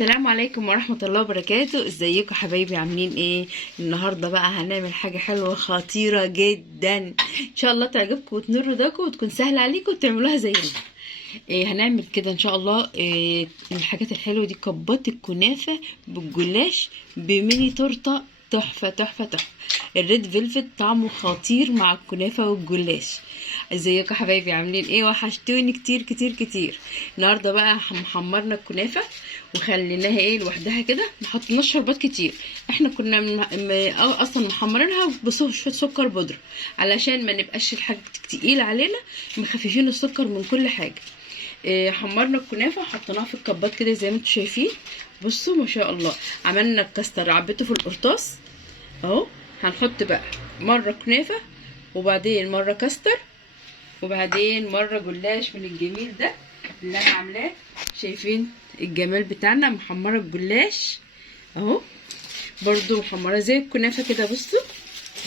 السلام عليكم ورحمة الله وبركاته. ازيكم حبايبي؟ عاملين ايه؟ النهاردة بقى هنعمل حاجة حلوة خطيرة جدا، ان شاء الله تعجبكم وتنور رضاكم وتكون سهلة عليكم وتعملوها زينا. هنعمل كده ان شاء الله. الحاجات الحلوة دي كبات الكنافة بالجلاش بميني تورتة تحفة تحفة تحفة. الريد فيلفت طعمه خطير مع الكنافة والجلاش. ازيكم حبايبي؟ عاملين ايه؟ وحشتوني كتير كتير كتير. النهارده بقى محمرنا الكنافة وخليناها ايه لوحدها كده، ما حطيناش شربات كتير. احنا كنا اصلا محمرينها بشويه سكر بودره علشان ما نبقاش الحاجه تقيله علينا، مخففين السكر من كل حاجه. حمرنا الكنافه وحطيناها في الكبات كده زي ما انتم شايفين. بصوا ما شاء الله، عملنا الكاستر عبيته في القرطاس اهو. هنحط بقى مره كنافه وبعدين مره كاستر وبعدين مره جلاش من الجميل ده اللي انا عاملاه. شايفين الجمال بتاعنا؟ محمره الجلاش اهو، برضو محمره زي الكنافه كده. بصوا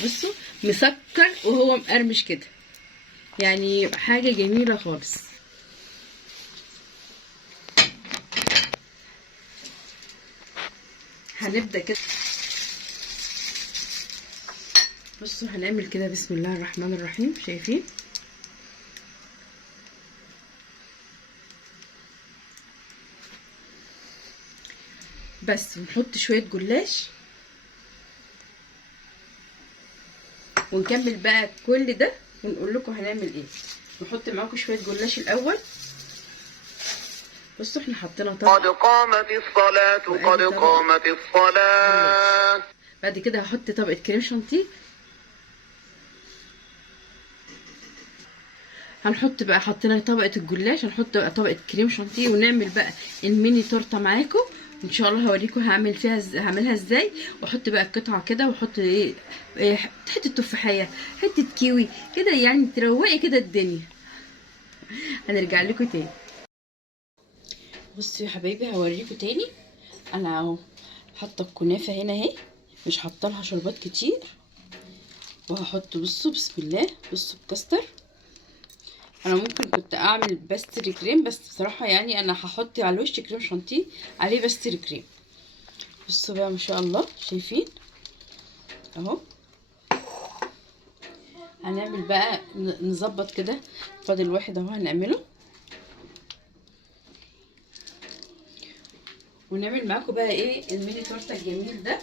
بصوا، مسكر وهو مقرمش كده، يعني حاجه جميله خالص. هنبدا كده. بصوا هنعمل كده بسم الله الرحمن الرحيم. شايفين؟ بس نحط شويه جلاش ونكمل بقى كل ده ونقول لكم هنعمل ايه. نحط معاكم شويه جلاش الاول. بصوا احنا حطينا طبق. قد قامت الصلاة قد قامت الصلاة. بعد كده هحط طبقه كريم شانتيه. هنحط بقى، حطينا طبقه الجلاش، هنحط بقى طبقه كريم شانتيه ونعمل بقى الميني تورته معاكم. ان شاء الله هوريكم هعمل فيها هعملها ازاي. واحط بقى القطعه كده واحط ايه حته تفاحيه، حته كيوي كده، يعني تروقي كده الدنيا. هنرجع لكم تاني. بصوا يا حبايبي هوريكم تاني. انا اهو حاطه الكنافه هنا اهي، مش حاطه لها شربات كتير. وهحط بصوا بسم الله، بصوا الكاستر. انا ممكن كنت اعمل باستري كريم، بس بصراحه يعني انا هحط على الوش كريم شانتيه عليه باستري كريم. بصوا بقى ما شاء الله، شايفين اهو. هنعمل بقى نظبط كده، فاضل واحد اهو هنعمله. ونعمل معاكم بقى ايه الميني تورته الجميل ده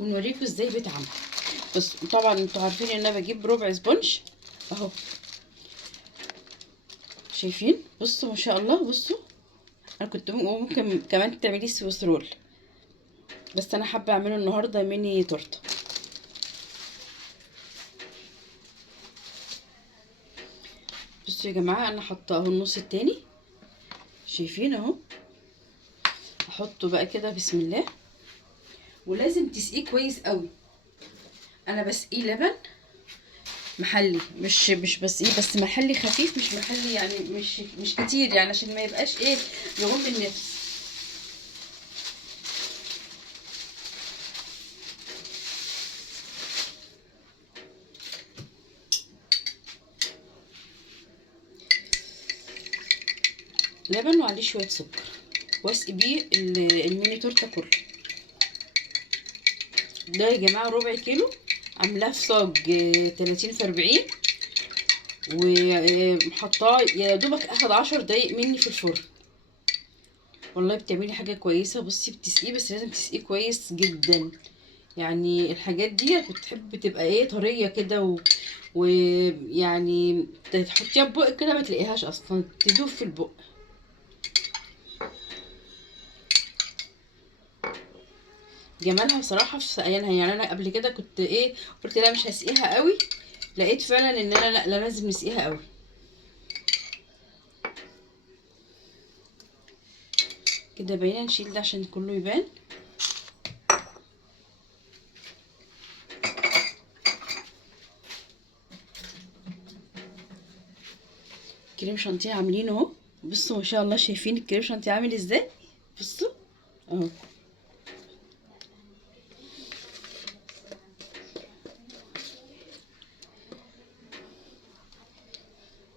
ونوريكم ازاي بيتعمل. بس طبعا انتوا عارفين ان انا بجيب ربع سبونج اهو. شايفين؟ بصوا ما شاء الله. بصوا انا كنت ممكن كمان تعمليه سويس رول، بس انا حابه اعمله النهارده ميني تورته. بصوا يا جماعه انا حاطه اهو النص التاني. شايفين اهو؟ احطه بقى كده بسم الله. ولازم تسقيه كويس قوي. انا بسقيه لبن محلي، مش بسقيه بس محلي خفيف، مش محلي يعني مش كتير، يعني عشان ما يبقاش ايه يغم النفس. لبن وعليه شويه سكر واسقي بيه الميني تورته كله. ده يا جماعه ربع كيلو، عاملاه في صاج 30 في 40، وحطاه يا دوبك اخد 10 دقايق مني في الفرن. والله بتعملي حاجه كويسه. بصي بتسقيه، بس لازم تسقيه كويس جدا. يعني الحاجات دي بتحب تبقى ايه طريه كده ويعني تحطيها في بقك كده ما تلاقيهاش اصلا، تدوب في البق. جمالها بصراحه في سقيانها. يعني انا قبل كده كنت ايه قلت لا مش هسقيها قوي، لقيت فعلا ان انا لا لازم نسقيها قوي كده. باينه، نشيل ده عشان كله يبان. كريم شانتيه عاملينه اهو. بصوا ما شاء الله، شايفين الكريم شانتيه عامل ازاي؟ بصوا اهو.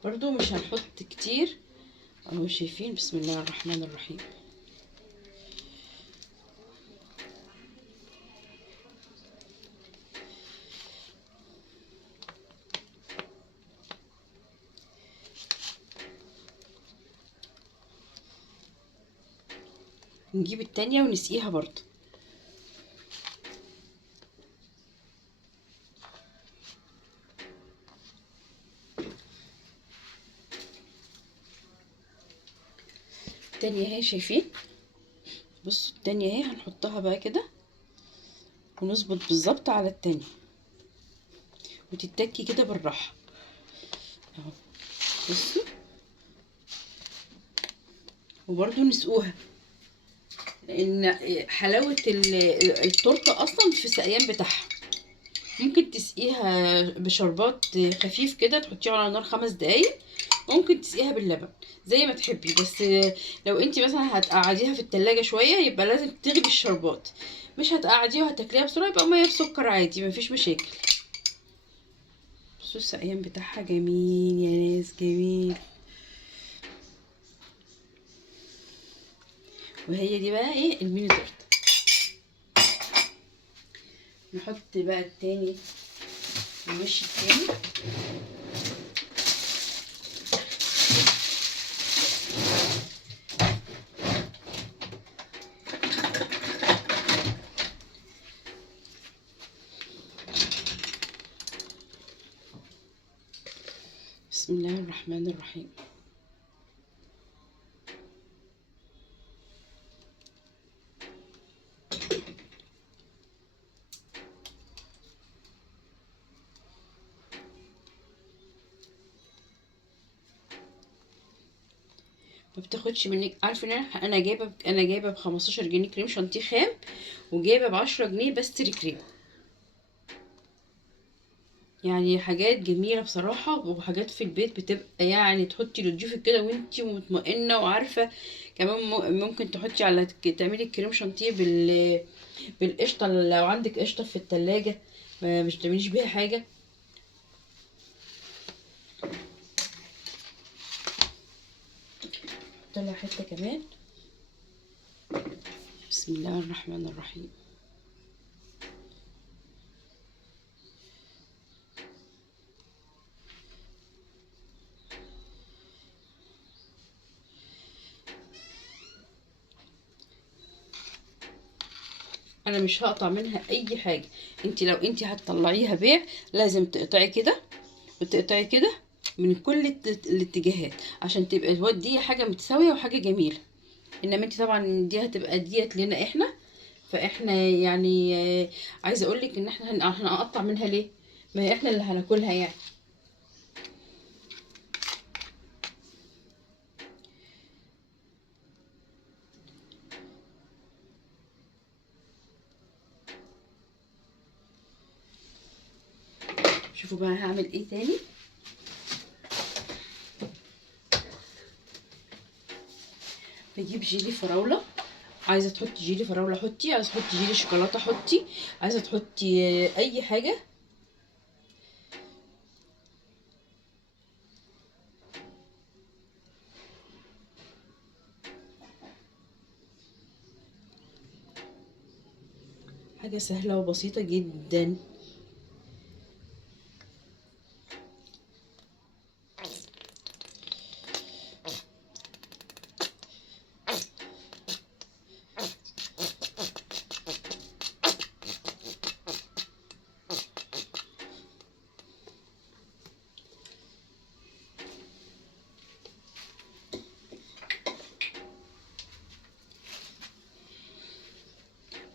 برضو مش هنحط كتير اهو. شايفين؟ بسم الله الرحمن الرحيم. نجيب التانية ونسقيها برضه. التانية اهي شايفين، بصوا التانية اهي هنحطها بقى كده ونظبط بالظبط على التانية وتتكي كده بالراحة اهو. بصوا، وبرضه نسقوها، لان حلاوة التورتة اصلا في السقيان بتاعها. ممكن تسقيها بشربات خفيف كده، تحطيه على النار 5 دقايق. ممكن تسقيها باللبن زي ما تحبي، بس لو انت مثلا هتقعديها في التلاجة شوية يبقى لازم تغلي الشربات. مش هتقعديها وهتاكليها بسرعة يبقى مية بسكر عادي، مفيش مشاكل. بصوا السقيان بتاعها جميل يا ناس، جميل. وهي دي بقى ايه الميني تورته. نحط بقى التاني، الوش التاني. بسم الله الرحمن الرحيم. ما بتاخدش منك، عارفه ان انا جايبه ب 15 جنيه كريم شانتيه خام، وجايبه ب 10 جنيه بستري كريم. يعني حاجات جميله بصراحه، وحاجات في البيت بتبقى يعني تحطي لضيوفك كده وانتي مطمئنه وعارفه. كمان ممكن تحطي على تعملي الكريم شانتيه بالقشطه، لو عندك قشطه في التلاجة مش تعمليش بيها حاجه. طلع حته كمان. بسم الله الرحمن الرحيم. انا مش هقطع منها اي حاجه. لو انت هتطلعيها بيع لازم تقطعي كده وتقطعي كده من كل الاتجاهات، عشان تبقى دي حاجه متساويه وحاجه جميله. انما انت طبعا دي هتبقى ديت لنا احنا، فاحنا يعني عايزه اقول لك ان احنا هنقطع منها ليه؟ ما هي احنا اللي هناكلها يعني. شوفوا بقى هعمل ايه تاني. بجيب جيلي فراوله، عايزه تحطي جيلي فراوله حطي، عايزه تحطي جيلي شوكولاته حطي، عايزه تحطي اي حاجه. حاجه سهله وبسيطه جدا.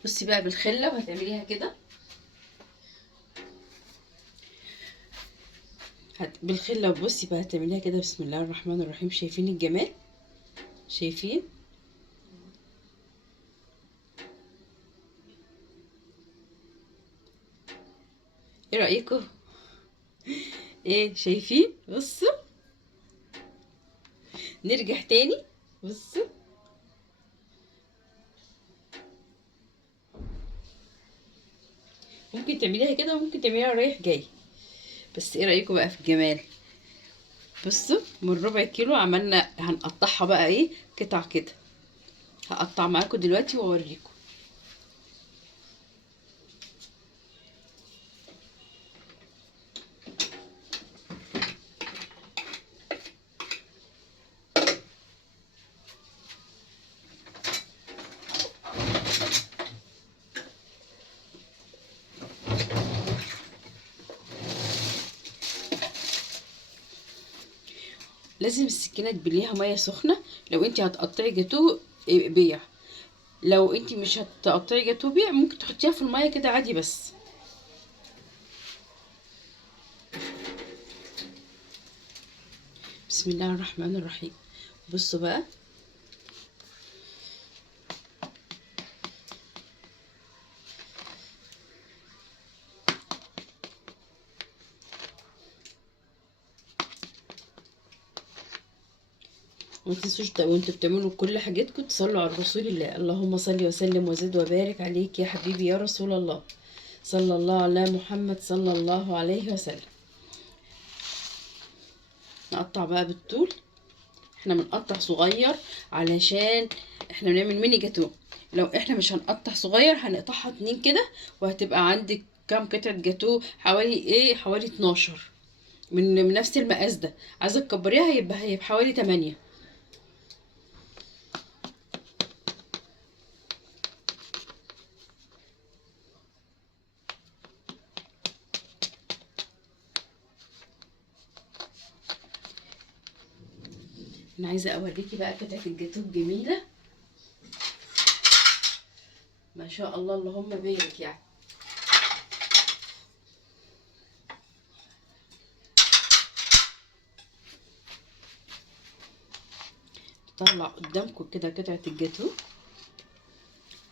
بصي بقى بالخله وهتعمليها كده. بالخله وبصي بقى هتعمليها كده. بسم الله الرحمن الرحيم. شايفين الجمال؟ شايفين؟ ايه رايكم؟ ايه شايفين؟ بصوا، نرجع تاني. بصوا، ممكن تعمليها كده وممكن تعمليها رايح جاي، بس ايه رايكم بقى في الجمال؟ بصوا، من ربع كيلو عملنا، هنقطعها بقى ايه قطع كده. هقطع معاكم دلوقتي واوريكم. لازم السكينه تبليها ميه سخنه. لو انت هتقطعي جاتوه بيع، لو انت مش هتقطعي جاتوه بيع ممكن تحطيها في الميه كده عادي. بس بسم الله الرحمن الرحيم. بصوا بقى، ما تنسوش وانتوا بتعملوا كل حاجاتكم تصلوا على رسول الله. اللهم صل وسلم وزد وبارك عليك يا حبيبي يا رسول الله، صلى الله على محمد صلى الله عليه وسلم. نقطع بقى بالطول. احنا بنقطع صغير علشان احنا بنعمل ميني جاتوه. لو احنا مش هنقطع صغير هنقطعها 2 كده، وهتبقى عندك كام قطعة جاتوه؟ حوالي 12 من نفس المقاس ده. عايزه تكبريها هيبقى حوالي 8. انا عايزه اوريكي بقى قطعه الجاتوه الجميله ما شاء الله اللهم بارك. يعني طلع قدامكم كده قطعه الجاتوه.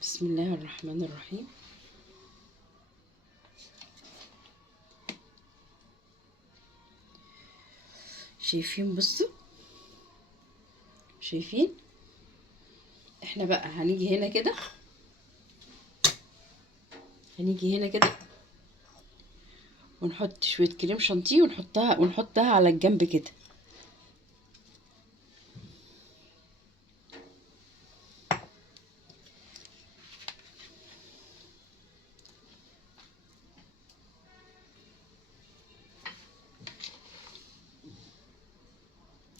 بسم الله الرحمن الرحيم. شايفين؟ بصوا، شايفين؟ احنا بقى هنيجي هنا كده، ونحط شويه كريم شانتيه ونحطها على الجنب كده.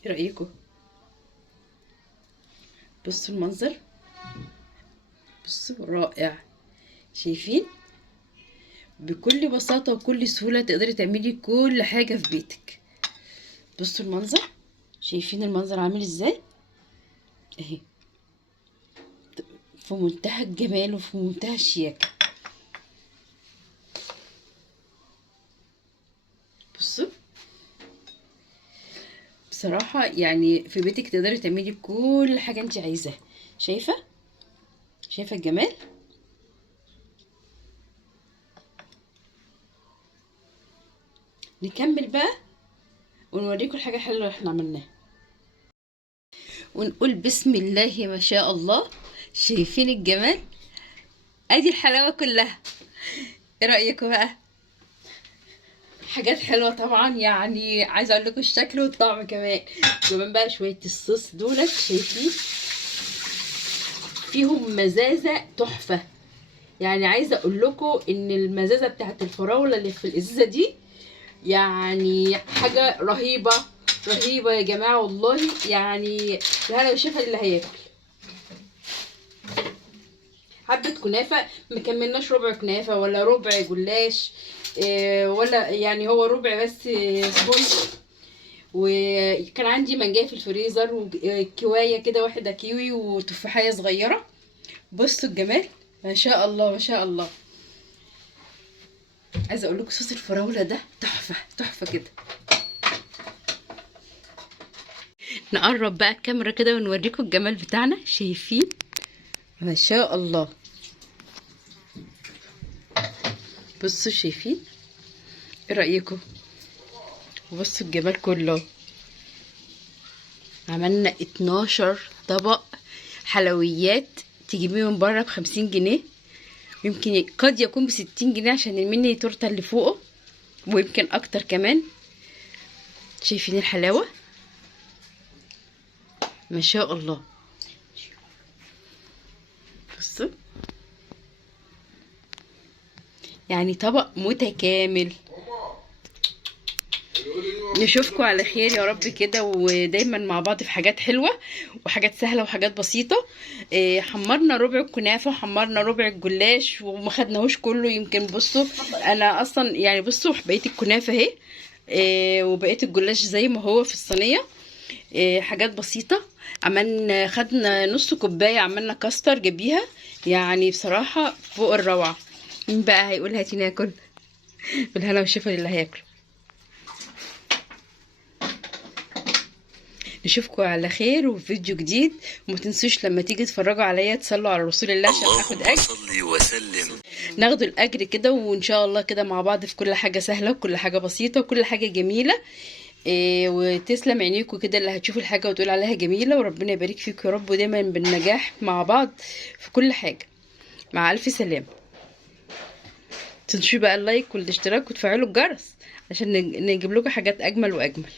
ايه رايكم؟ بصوا المنظر، بصوا رائع. شايفين؟ بكل بساطة وكل سهولة تقدري تعملي كل حاجة في بيتك. بصوا المنظر، شايفين المنظر عامل ازاي؟ اهي في منتهى الجمال وفي منتهى الشياكة. بصوا بصراحة يعني في بيتك تقدري تعملي كل حاجة انت عايزاها. شايفة الجمال؟ نكمل بقى ونوريكم الحاجة الحلوة اللي احنا عملناها، ونقول بسم الله ما شاء الله. شايفين الجمال؟ ادي الحلاوة كلها. ايه رأيكم بقى؟ حاجات حلوة طبعا. يعني عايزة اقول لكم الشكل والطعم كمان بقى شوية الصوص دولت. شايفين؟ فيهم مزازة تحفة. يعني عايزة اقول لكم ان المزازة بتاعت الفراولة اللي في الازازة دي يعني حاجة رهيبة يا جماعة والله. يعني الهنا والشفا اللي هياكل. حبة كنافة، مكملناش ربع كنافة ولا ربع جلاش، ولا يعني هو ربع بس سبونج. وكان عندي مانجاه في الفريزر وكواية كده، واحدة كيوي وتفاحية صغيرة. بصوا الجمال ما شاء الله ما شاء الله. عايزه اقول لكم صوص الفراوله ده تحفه كده. نقرب بقى الكاميرا كده ونوريكم الجمال بتاعنا. شايفين؟ ما شاء الله. بصوا شايفين؟ ايه رايكم؟ وبصوا الجمال كله. عملنا 12 طبق حلويات تجيبيه من بره ب50 جنيه، يمكن قد يكون ب60 جنيه عشان الميني تورته اللي فوقه، ويمكن اكتر كمان. شايفين الحلاوه؟ ما شاء الله. بصوا يعني طبق متكامل. نشوفكم على خير يا رب كده، ودايما مع بعض في حاجات حلوه وحاجات سهله وحاجات بسيطه. حمرنا ربع الكنافه وحمرنا ربع الجلاش وما خدناهوش كله. يمكن بصوا انا اصلا يعني بصوا بقيه الكنافه اهي، وبقيه الجلاش زي ما هو في الصينيه. حاجات بسيطة. عملنا خدنا نص كوباية، عملنا كاستر جنبيها، يعني بصراحة فوق الروعة. مين بقى هيقول هاتي ناكل؟ بالهنا والشفا للي هياكل. نشوفكم على خير وفي فيديو جديد، وما تنسوش لما تيجي تتفرجوا عليا تصلوا على رسول الله عشان اخد اجر. صلي وسلم. ناخدوا الاجر كده، وان شاء الله كده مع بعض في كل حاجه سهله وكل حاجه بسيطه وكل حاجه جميله. وتسلم عينيكم كده اللي هتشوفوا الحاجه وتقول عليها جميله، وربنا يبارك فيكم يا رب، ودايما بالنجاح مع بعض في كل حاجه. مع الف سلامه. تنسوش بقى اللايك والاشتراك وتفعلوا الجرس عشان نجيب لكم حاجات اجمل واجمل.